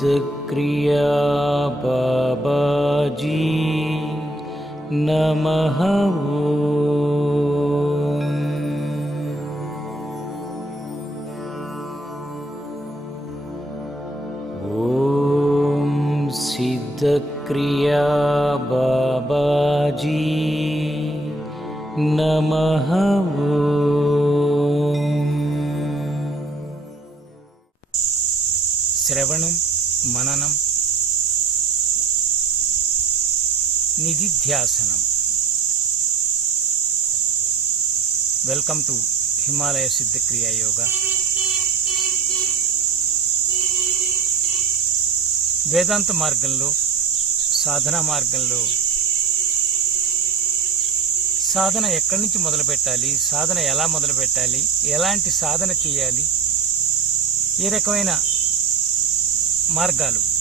सिद्धक्रिया बाबाजी नमः। ओम सिद्धक्रिया बाबाजी नमः। శ్రవణం, మననం, నిధిధ్యాసనం. Welcome to Himalaya Siddhakriya yoga. వేదాంత మార్గంలో, సాధనా మార్గంలో సాధన ఎక్కడి నుంచి మొదలు పెట్టాలి, సాధన ఎలా మొదలు పెట్టాలి, ఎలాంటి సాధన చేయాలి, ఏ రకమైన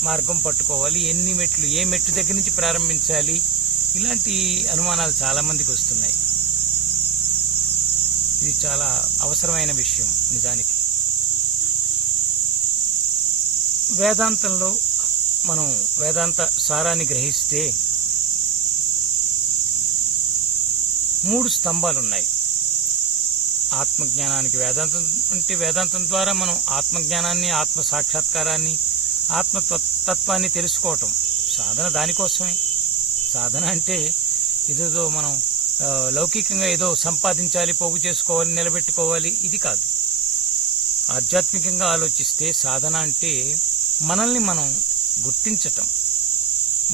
మార్గం పట్టుకోవాలి, ఎన్ని మెట్లు, ఏ మెట్టు దగ్గర నుంచి ప్రారంభించాలి, ఇలాంటి అనుమానాలు చాలా మందికి వస్తున్నాయి. ఇది చాలా అవసరమైన విషయం నిజానికి. వేదాంతంలో మనం వేదాంత సారాన్ని గ్రహిస్తే 3 స్తంభాలు ఉన్నాయి. ఆత్మజ్ఞానానికి వేదాంతం అంటే వేదాంతం ద్వారా మనం ఆత్మజ్ఞానాన్ని, ఆత్మ సాక్షాత్కారాన్ని, ఆత్మతత్వాన్ని తెలుసుకోవటం. సాధన దానికోసమే. సాధన అంటే ఇదేదో మనం లౌకికంగా ఏదో సంపాదించాలి, పోగు చేసుకోవాలి, నిలబెట్టుకోవాలి, ఇది కాదు. ఆధ్యాత్మికంగా ఆలోచిస్తే సాధన అంటే మనల్ని మనం గుర్తించటం,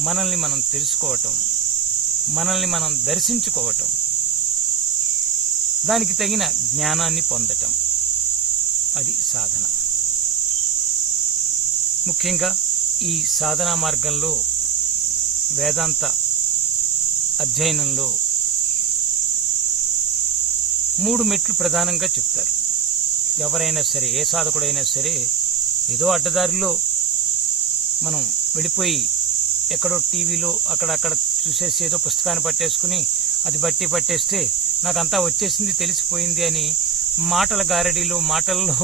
మనల్ని మనం తెలుసుకోవటం, మనల్ని మనం దర్శించుకోవటం, దానికి తగిన జ్ఞానాన్ని పొందటం, అది సాధన. ముఖ్యంగా ఈ సాధనా మార్గంలో, వేదాంత అధ్యయనంలో 3 మెట్లు ప్రధానంగా చెప్తారు. ఎవరైనా సరే, ఏ సాధకుడైనా సరే, ఏదో అడ్డదారిలో మనం వెళ్ళిపోయి ఎక్కడో టీవీలో అక్కడక్కడ చూసేసి ఏదో పుస్తకాన్ని పట్టేసుకుని అది పట్టేస్తే నాకంతా వచ్చేసింది, తెలిసిపోయింది అని మాటల గారడీలో, మాటల్లో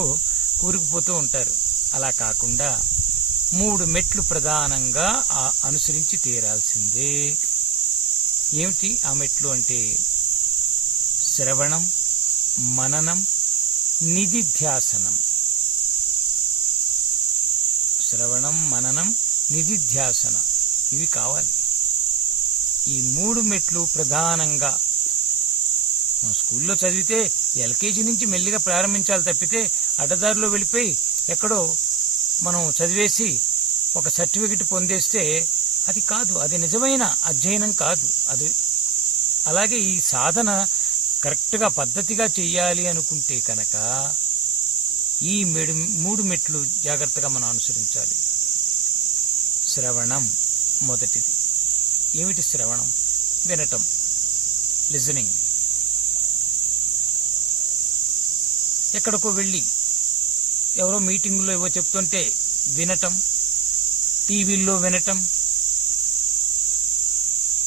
కూరుకుపోతూ ఉంటారు. అలా కాకుండా 3 మెట్లు ప్రధానంగా అనుసరించి తీరాల్సిందే. ఏమిటి ఆ మెట్లు అంటే? శ్రవణం, మననం, నిధిధ్యాసనం. శ్రవణం, మననం, నిధిధ్యాసన, ఇవి కావాలి. ఈ 3 మెట్లు ప్రధానంగా మనం స్కూల్లో చదివితే ఎల్కేజీ నుంచి మెల్లిగా ప్రారంభించాలి తప్పితే అడ్డదారిలో వెళ్ళిపోయి ఎక్కడో మనం చదివేసి ఒక సర్టిఫికెట్ పొందేస్తే అది కాదు, అది నిజమైన అధ్యయనం కాదు. అది అలాగే ఈ సాధన కరెక్ట్గా పద్ధతిగా చెయ్యాలి అనుకుంటే కనుక ఈ 3 మెట్లు జాగ్రత్తగా మనం అనుసరించాలి. శ్రవణం మొదటిది. ఏమిటి శ్రవణం? వినటం, లిజనింగ్. ఎక్కడికో వెళ్ళి ఎవరో మీటింగులో ఏవో చెప్తుంటే వినటం, టీవీల్లో వినటం.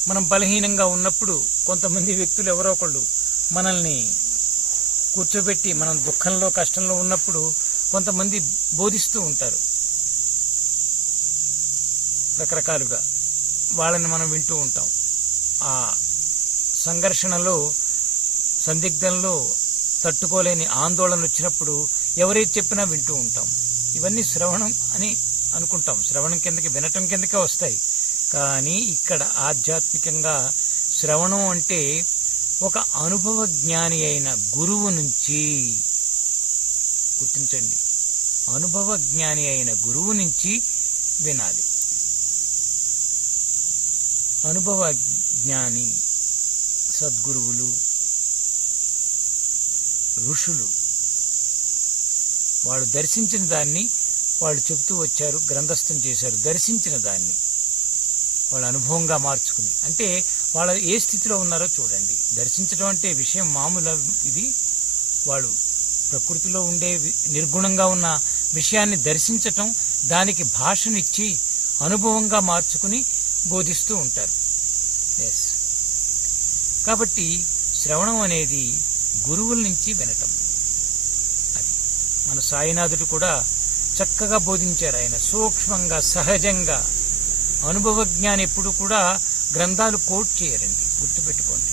మనం బలహీనంగా ఉన్నప్పుడు కొంతమంది వ్యక్తులు ఎవరో ఒకళ్ళు మనల్ని కూర్చోబెట్టి, మనం దుఃఖంలో, కష్టంలో ఉన్నప్పుడు కొంతమంది బోధిస్తూ ఉంటారు రకరకాలుగా. వాళ్ళని మనం వింటూ ఉంటాం. ఆ సంఘర్షణలో, సందిగ్ధంలో, తట్టుకోలేని ఆందోళన వచ్చినప్పుడు ఎవరైతే చెప్పినా వింటూ ఉంటాం. ఇవన్నీ శ్రవణం అని అనుకుంటాం. శ్రవణం కిందకి, వినటం కిందకే వస్తాయి. కానీ ఇక్కడ ఆధ్యాత్మికంగా శ్రవణం అంటే ఒక అనుభవ జ్ఞాని అయిన గురువు నుంచి, గుర్తించండి, అనుభవ జ్ఞాని అయిన గురువు నుంచి వినాలి. అనుభవ జ్ఞాని, సద్గురువులు, ఋషులు, వాళ్ళు దర్శించిన దాన్ని వాళ్ళు చెబుతూ వచ్చారు, గ్రంథస్థం చేశారు. దర్శించిన దాన్ని వాళ్ళ అనుభవంగా మార్చుకుని, అంటే వాళ్ళ ఏ స్థితిలో ఉన్నారో చూడండి. దర్శించడం అంటే విషయం మామూలు. ఇది వాళ్ళు ప్రకృతిలో ఉండే నిర్గుణంగా ఉన్న విషయాన్ని దర్శించటం, దానికి భాషనిచ్చి అనుభవంగా మార్చుకుని బోధిస్తూ ఉంటారు. ఎస్, కాబట్టి శ్రవణం అనేది గురువుల నుంచి వినటం. అది మన సాయినాథుడు కూడా చక్కగా బోధించారు ఆయన, సూక్ష్మంగా, సహజంగా. అనుభవజ్ఞాని ఎప్పుడు కూడా గ్రంథాలు కోట్ చేయరండి, గుర్తుపెట్టుకోండి.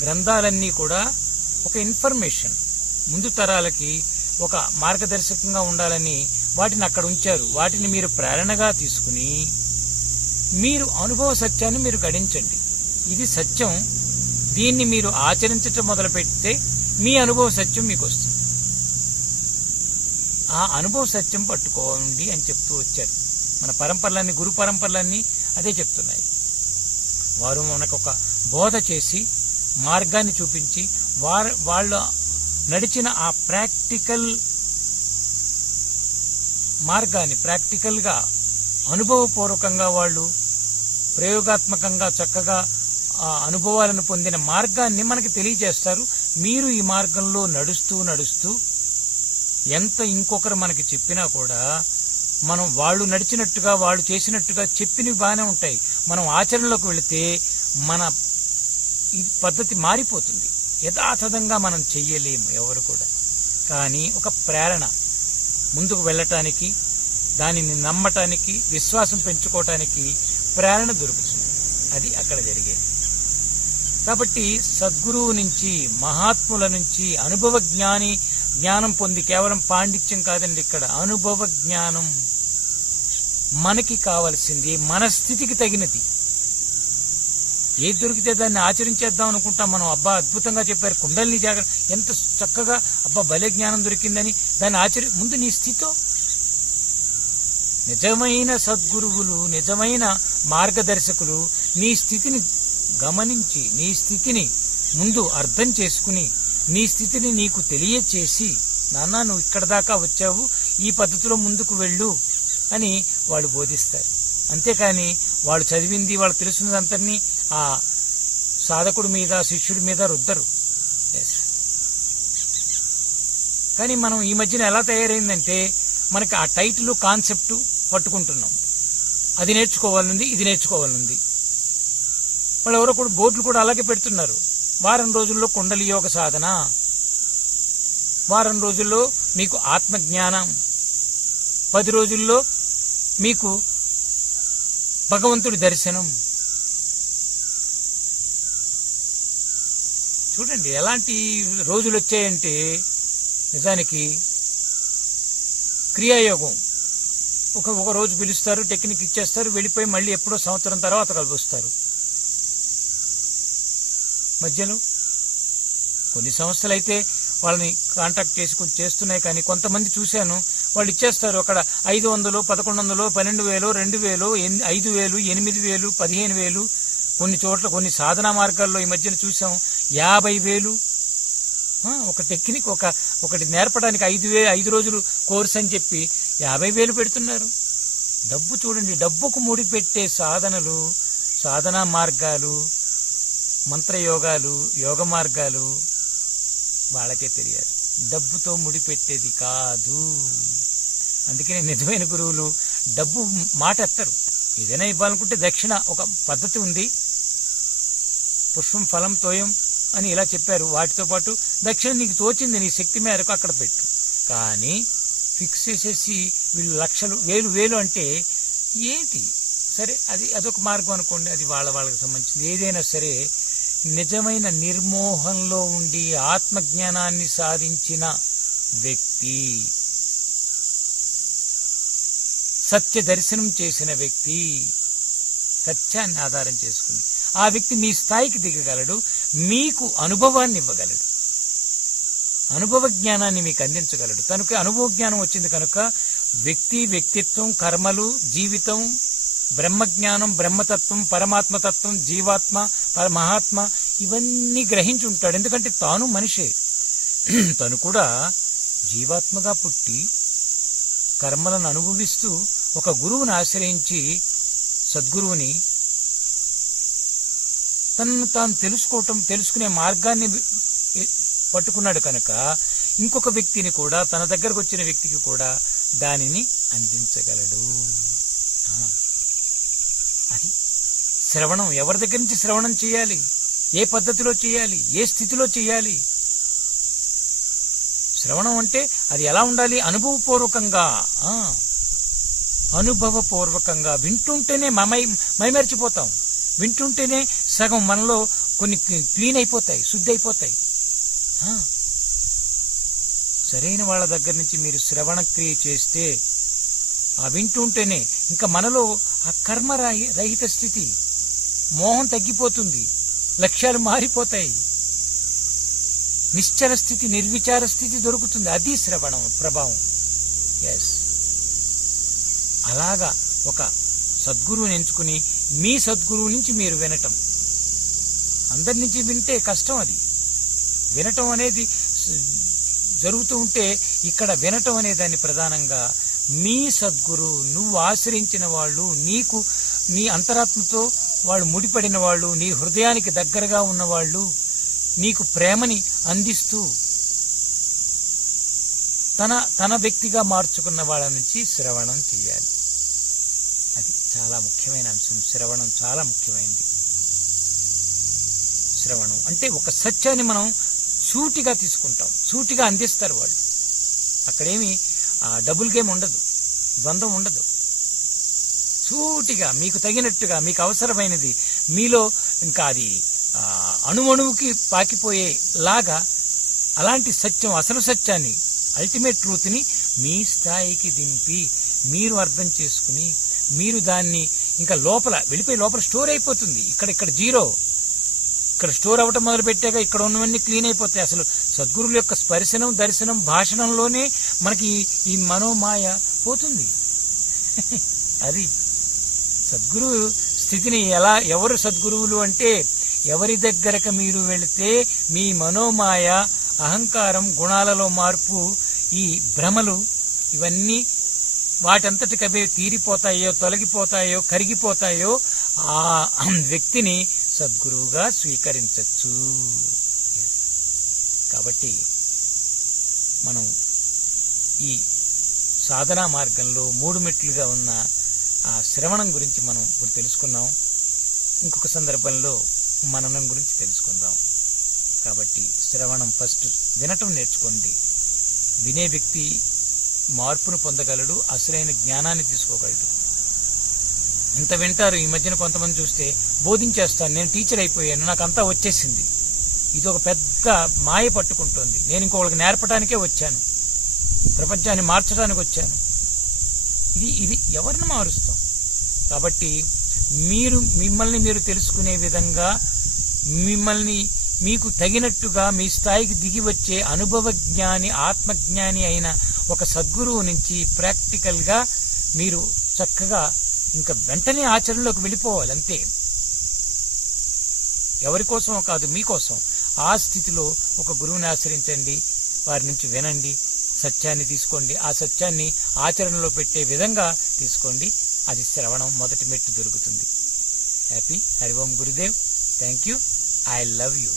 గ్రంథాలన్నీ కూడా ఒక ఇన్ఫర్మేషన్, ముందు తరాలకి ఒక మార్గదర్శకంగా ఉండాలని వాటిని అక్కడ ఉంచారు. వాటిని మీరు ప్రేరణగా తీసుకుని మీరు అనుభవ సత్యాన్ని మీరు గడించండి. ఇది సత్యం, దీన్ని మీరు ఆచరించటం మొదలు పెడితే మీ అనుభవ సత్యం మీకు వస్తుంది. ఆ అనుభవ సత్యం పట్టుకోండి అని చెప్తూ వచ్చారు. మన పరంపరలన్నీ, గురు పరంపరలన్నీ అదే చెప్తున్నాయి. వారు మనకు ఒక బోధ చేసి మార్గాన్ని చూపించి వాళ్ళు నడిచిన ఆ ప్రాక్టికల్ మార్గాన్ని, ప్రాక్టికల్ గా అనుభవపూర్వకంగా వాళ్ళు ప్రయోగాత్మకంగా చక్కగా ఆ అనుభవాలను పొందిన మార్గాన్ని మనకి తెలియజేస్తారు. మీరు ఈ మార్గంలో నడుస్తూ నడుస్తూ ఎంత ఇంకొకరు మనకి చెప్పినా కూడా మనం వాళ్ళు నడిచినట్టుగా, వాళ్ళు చేసినట్టుగా చెప్పినవి బాగానే ఉంటాయి. మనం ఆచరణలోకి వెళితే మన ఈ పద్ధతి మారిపోతుంది. యథాతథంగా మనం చెయ్యలేము ఎవరు కూడా. కానీ ఒక ప్రేరణ, ముందుకు వెళ్ళటానికి, దానిని నమ్మటానికి, విశ్వాసం పెంచుకోవటానికి ప్రేరణ దొరుకుతుంది. అది అక్కడ జరిగేది. కాబట్టి సద్గురువు నుంచి, మహాత్ముల నుంచి అనుభవ జ్ఞానం పొంది, కేవలం పాండిత్యం కాదండి ఇక్కడ, అనుభవ జ్ఞానం మనకి కావలసింది, మన స్థితికి తగినది. ఏది దొరికితే దాన్ని ఆచరించేద్దాం అనుకుంటాం మనం. అబ్బా అద్భుతంగా చెప్పారు, కుండలిని జాగ్రత్త, ఎంత చక్కగా, అబ్బా భలే జ్ఞానం దొరికిందని దాన్ని ముందు నీ స్థితితో. నిజమైన సద్గురువులు, నిజమైన మార్గదర్శకులు నీ స్థితిని గమనించి, నీ స్థితిని ముందు అర్థం చేసుకుని, నీ స్థితిని నీకు తెలియచేసి, నాన్న నువ్వు ఇక్కడ దాకా వచ్చావు, ఈ పద్ధతిలో ముందుకు వెళ్ళు అని వాళ్ళు బోధిస్తారు. అంతేకాని వాళ్ళు చదివింది, వాళ్ళు తెలుసున్నదంతని ఆ సాధకుడి మీద, శిష్యుడి మీద రుద్దరు. కానీ మనం ఈ మధ్యన ఎలా తయారైందంటే, మనకి ఆ టైటిల్, కాన్సెప్ట్ పట్టుకుంటున్నాం. అది నేర్చుకోవాలనుంది, ఇది నేర్చుకోవాలనుంది. వాళ్ళు ఎవరో కూడా బోర్డులు కూడా అలాగే పెడుతున్నారు. వారం రోజుల్లో కుండలి యోగ సాధన, వారం రోజుల్లో మీకు ఆత్మజ్ఞానం, 10 రోజుల్లో మీకు భగవంతుడి దర్శనం. చూడండి ఎలాంటి రోజులు వచ్చాయంటే, నిజానికి క్రియాయోగం ఒక రోజు పిలుస్తారు, టెక్నిక్ ఇచ్చేస్తారు, వెళ్ళిపోయి మళ్ళీ ఎప్పుడో సంవత్సరం తర్వాత కలుపుస్తారు. మధ్యలో కొన్ని సంస్థలు అయితే వాళ్ళని కాంటాక్ట్ చేసుకుని చేస్తున్నాయి. కానీ కొంతమంది చూశాను, వాళ్ళు ఇచ్చేస్తారు అక్కడ 500, 1100, 12,000, 2,000, 5,000, 8,000, 15,000, కొన్ని చోట్ల కొన్ని సాధనా మార్గాల్లో ఈ మధ్యన చూసాం 50,000. ఒక టెక్నిక్ ఒకటి నేర్పడానికి 5 రోజులు కోర్స్ అని చెప్పి 50,000 పెడుతున్నారు. డబ్బు చూడండి, డబ్బుకు ముడిపెట్టే సాధనలు, సాధనా మార్గాలు, మంత్రయోగాలు, యోగ మార్గాలు వాళ్ళకే తెలియాలి. డబ్బుతో ముడిపెట్టేది కాదు. అందుకనే నిజమైన గురువులు డబ్బు మాట ఎత్తరు. ఏదైనా ఇవ్వాలనుకుంటే దక్షిణ ఒక పద్ధతి ఉంది, పుష్పం ఫలం తోయం అని ఇలా చెప్పారు. వాటితో పాటు దక్షిణ నీకు తోచింది, నీ శక్తి మేరకు అక్కడ పెట్టు. కానీ ఫిక్స్ చేసేసి వీళ్ళు లక్షలు, వేలు అంటే ఏంటి? సరే, అదొక మార్గం అనుకోండి, అది వాళ్ళకి సంబంధించింది. ఏదైనా సరే నిజమైన నిర్మోహంలో ఉండి ఆత్మజ్ఞానాన్ని సాధించిన వ్యక్తి, సత్య దర్శనం చేసిన వ్యక్తి, సత్యాన్ని ఆధారం చేసుకుని ఆ వ్యక్తి మీ స్థాయికి దిగగలడు, మీకు అనుభవాన్ని ఇవ్వగలడు, అనుభవ జ్ఞానాన్ని మీకు అందించగలడు. తనకు అనుభవ జ్ఞానం వచ్చింది కనుక వ్యక్తి, వ్యక్తిత్వం, కర్మలు, జీవితం, బ్రహ్మజ్ఞానం, బ్రహ్మతత్వం, పరమాత్మతత్వం, జీవాత్మ, మహాత్మ ఇవన్నీ గ్రహించి ఉంటాడు. ఎందుకంటే తాను మనిషే, తను కూడా జీవాత్మగా పుట్టి కర్మలను అనుభవిస్తూ ఒక గురువుని ఆశ్రయించి, సద్గురువుని, తనను తాను తెలుసుకునే మార్గాన్ని పట్టుకున్నాడు కనుక ఇంకొక వ్యక్తిని కూడా, తన దగ్గరకు వచ్చిన వ్యక్తికి కూడా దానిని అందించగలడు. అది శ్రవణం. ఎవరి దగ్గర నుంచి శ్రవణం చేయాలి, ఏ పద్ధతిలో చేయాలి, ఏ స్థితిలో చేయాలి? శ్రవణం అంటే అది ఎలా ఉండాలి? అనుభవపూర్వకంగా, అనుభవపూర్వకంగా వింటుంటేనే మైమరిచిపోతాం. వింటుంటేనే సగం మనలో కొన్ని క్లీన్ అయిపోతాయి, శుద్ధి అయిపోతాయి. సరైన వాళ్ళ దగ్గర నుంచి మీరు శ్రవణ క్రియ చేస్తే ఆ వింటుంటేనే ఇంకా మనలో ఆ కర్మ రహిత స్థితి, మోహం తగ్గిపోతుంది, లక్ష్యాలు మారిపోతాయి, నిశ్చల స్థితి, నిర్విచార స్థితి దొరుకుతుంది. అది శ్రవణం ప్రభావం. ఎస్, అలాగా ఒక సద్గురువుని ఎంచుకుని మీ సద్గురువు నుంచి మీరు వినటం. అందరి నుంచి వింటే కష్టం. అది వినటం అనేది జరుగుతూ ఉంటే ఇక్కడ వినటం అనే దాన్ని ప్రధానంగా మీ సద్గురు, నువ్వు ఆశ్రయించిన వాళ్ళు, నీకు నీ అంతరాత్మతో వాళ్ళు ముడిపడిన వాళ్ళు, నీ హృదయానికి దగ్గరగా ఉన్నవాళ్ళు, నీకు ప్రేమని అందిస్తూ తన వ్యక్తిగా మార్చుకున్న వాళ్ళ నుంచి శ్రవణం చేయాలి. అది చాలా ముఖ్యమైన అంశం. శ్రవణం చాలా ముఖ్యమైనది. శ్రవణం అంటే ఒక సత్యాన్ని మనం సూటిగా తీసుకుంటాం, సూటిగా అందిస్తారు వాళ్ళు. అక్కడేమి డబుల్ గేమ్ ఉండదు, ద్వంద్వం ఉండదు. సూటిగా మీకు తగినట్టుగా, మీకు అవసరమైనది మీలో ఇంకా అది అణువణువుకి పాకిపోయేలాగా అలాంటి సత్యం, అసలు సత్యాన్ని, అల్టిమేట్ ట్రూత్ని మీ స్థాయికి దింపి మీరు అర్థం చేసుకుని మీరు దాన్ని ఇంకా లోపల వెళ్ళిపోయి లోపల స్టోర్ అయిపోతుంది. ఇక్కడ జీరో, ఇక్కడ స్టోర్ అవ్వటం మొదలు పెట్టాక ఇక్కడ ఉన్నవన్నీ క్లీన్ అయిపోతాయి. అసలు సద్గురువుల యొక్క స్పర్శనం, దర్శనం, భాషణంలోనే మనకి ఈ మనోమాయ పోతుంది. అది సద్గురు స్థితిని ఎవరు సద్గురువులు అంటే ఎవరి దగ్గరకు మీరు వెళితే మీ మనోమాయ, అహంకారం, గుణాలలో మార్పు, ఈ భ్రమలు ఇవన్నీ వాటంతటికవే తీరిపోతాయో, తొలగిపోతాయో, కరిగిపోతాయో ఆ వ్యక్తిని సద్గురువుగా స్వీకరించచ్చు. కాబట్టి మనం ఈ సాధనా మార్గంలో 3 మెట్లుగా ఉన్న ఆ శ్రవణం గురించి మనం ఇప్పుడు తెలుసుకున్నాం. ఇంకొక సందర్భంలో మననం గురించి తెలుసుకుందాం. కాబట్టి శ్రవణం ఫస్ట్ వినటం నేర్చుకోండి. వినే వ్యక్తి మార్పును పొందగలడు, అసలైన జ్ఞానాన్ని తీసుకోగలడు. ఇంత వింటారు. ఈ మధ్యన కొంతమంది చూస్తే బోధించేస్తాను, నేను టీచర్ అయిపోయాను, నాకు అంతా వచ్చేసింది. ఇది ఒక పెద్ద మాయ పట్టుకుంటోంది. నేను ఇంకొకరికి నేర్పడానికే వచ్చాను, ప్రపంచాన్ని మార్చడానికి వచ్చాను. ఇది ఎవరిని మారుస్తాం? కాబట్టి మిమ్మల్ని మీరు తెలుసుకునే విధంగా, మిమ్మల్ని మీకు తగినట్టుగా మీ స్థాయికి దిగి వచ్చే అనుభవ జ్ఞాని, ఆత్మజ్ఞాని అయిన ఒక సద్గురువు నుంచి ప్రాక్టికల్ గా మీరు చక్కగా ఇంకా వెంటనే ఆచరణలోకి వెళ్ళిపోవాలి. అంతే, ఎవరి కోసమో కాదు, మీకోసం. ఆ స్థితిలో ఒక గురువుని ఆశ్రయించండి, వారి నుంచి వినండి, సత్యాన్ని తీసుకోండి, ఆ సత్యాన్ని ఆచరణలో పెట్టే విధంగా తీసుకోండి. అది శ్రవణం మొదటి మెట్టు దొరుకుతుంది. Happy. Hari Om Gurudev. Thank you. I love you.